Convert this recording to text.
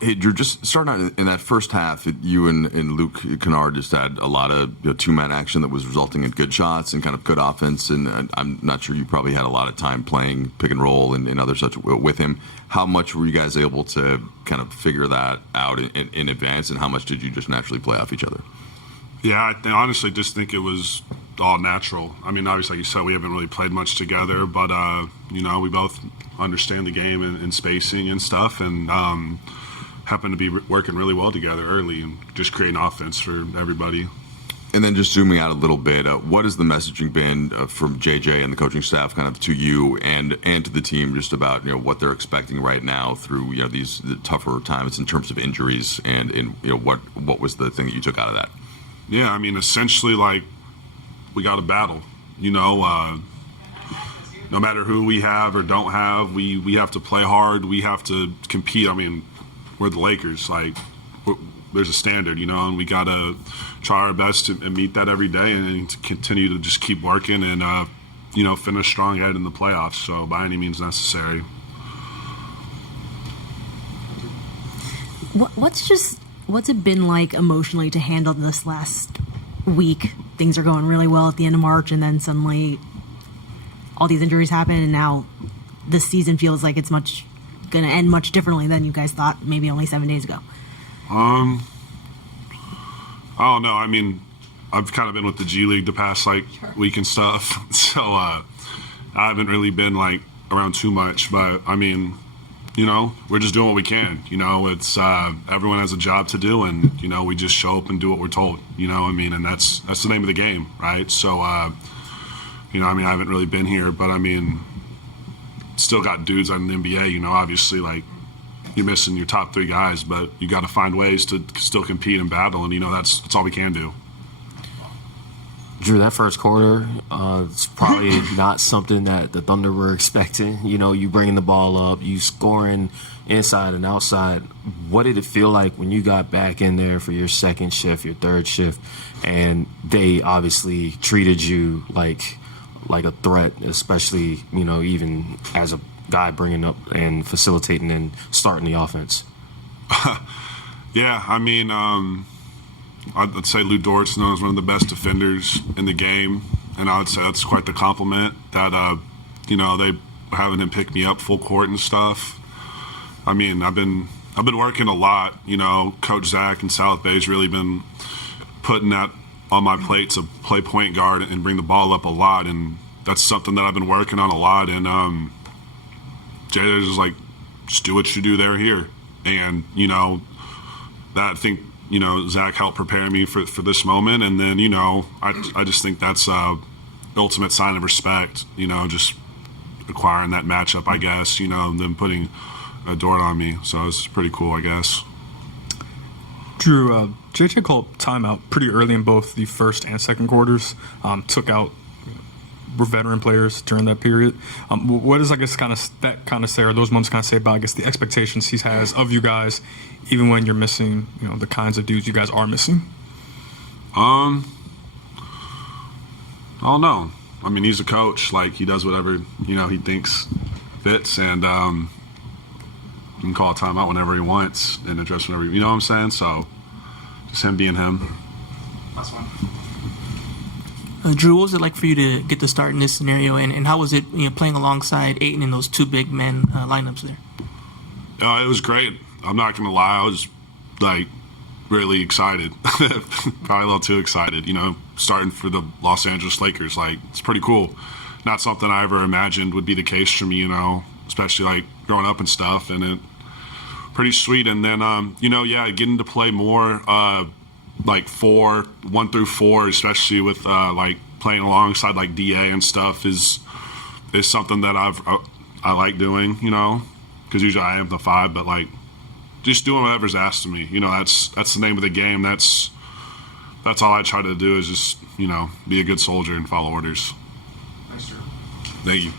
Hey, Drew, just starting out in that first half, you and Luke Kennard just had a lot of two-man action that was resulting in good shots and kind of good offense. And I'm not sure you probably had a lot of time playing pick and roll and other such with him. How much were you guys able to kind of figure that out in advance, and how much did you just naturally play off each other? Yeah, I honestly just think it was all natural. I mean, obviously, like you said, we haven't really played much together, but, we both understand the game and spacing and stuff, and happen to be working really well together early and just creating offense for everybody. And then just zooming out a little bit, what has the messaging been from JJ and the coaching staff kind of to you and to the team just about what they're expecting right now through these tougher times in terms of injuries and what was the thing that you took out of that? Yeah, I mean, essentially, like, we got to battle. No matter who we have or don't have, we have to play hard. We have to compete. I mean, we're the Lakers. Like, there's a standard, and we got to try our best to meet that every day and to continue to just keep working and, finish strong ahead in the playoffs. So by any means necessary. What's it been like emotionally to handle this last week? Things are going really well at the end of March, and then suddenly all these injuries happen, and now this season feels like it's going to end much differently than you guys thought maybe only 7 days ago. I don't know. I mean, I've kind of been with the G League the past week and stuff, so I haven't really been around too much. But I mean, we're just doing what we can. It's everyone has a job to do, and we just show up and do what we're told. I mean, and that's the name of the game, right? So, I mean, I haven't really been here, but I mean, still got dudes on the NBA. Obviously, you're missing your top three guys, but you got to find ways to still compete and battle, and that's all we can do. Drew, that first quarter, it's probably not something that the Thunder were expecting. You bringing the ball up, you scoring inside and outside. What did it feel like when you got back in there for your second shift, your third shift, and they obviously treated you like a threat, especially, even as a guy bringing up and facilitating and starting the offense? Yeah, I mean, I'd say Lou Dort's known as one of the best defenders in the game, and I would say that's quite the compliment that, they having him pick me up full court and stuff. I mean, I've been working a lot. Coach Zach and South Bay's really been putting that on my plate to play point guard and bring the ball up a lot, and that's something that I've been working on a lot. And JJ's just just do what you do there here, and that I think Zach helped prepare me for this moment, and then I just think that's the ultimate sign of respect. Just acquiring that matchup, I guess. And then putting a Dort on me, so it's pretty cool, I guess. Drew, JJ called timeout pretty early in both the first and second quarters. Took out veteran players during that period. What is, I guess, say, or those moments kind of say about, I guess, the expectations he has of you guys, even when you're missing, the kinds of dudes you guys are missing? I don't know. I mean, he's a coach. He does whatever he thinks fits, and he can call a timeout whenever he wants and address whenever. You know what I'm saying? So, just him being him. That's fine. Drew, what was it like for you to get the start in this scenario, and how was it playing alongside Ayton in those two big men lineups there? It was great. I'm not going to lie. I was really excited, probably a little too excited. Starting for the Los Angeles Lakers, it's pretty cool. Not something I ever imagined would be the case for me. Especially growing up and stuff, and it pretty sweet. And then getting to play more. 1 through 4, especially with playing alongside DA and stuff is something that I like doing, because usually I am the 5, but just doing whatever's asked of me, that's the name of the game. That's all I try to do is just be a good soldier and follow orders. Thanks, Drew. Thank you.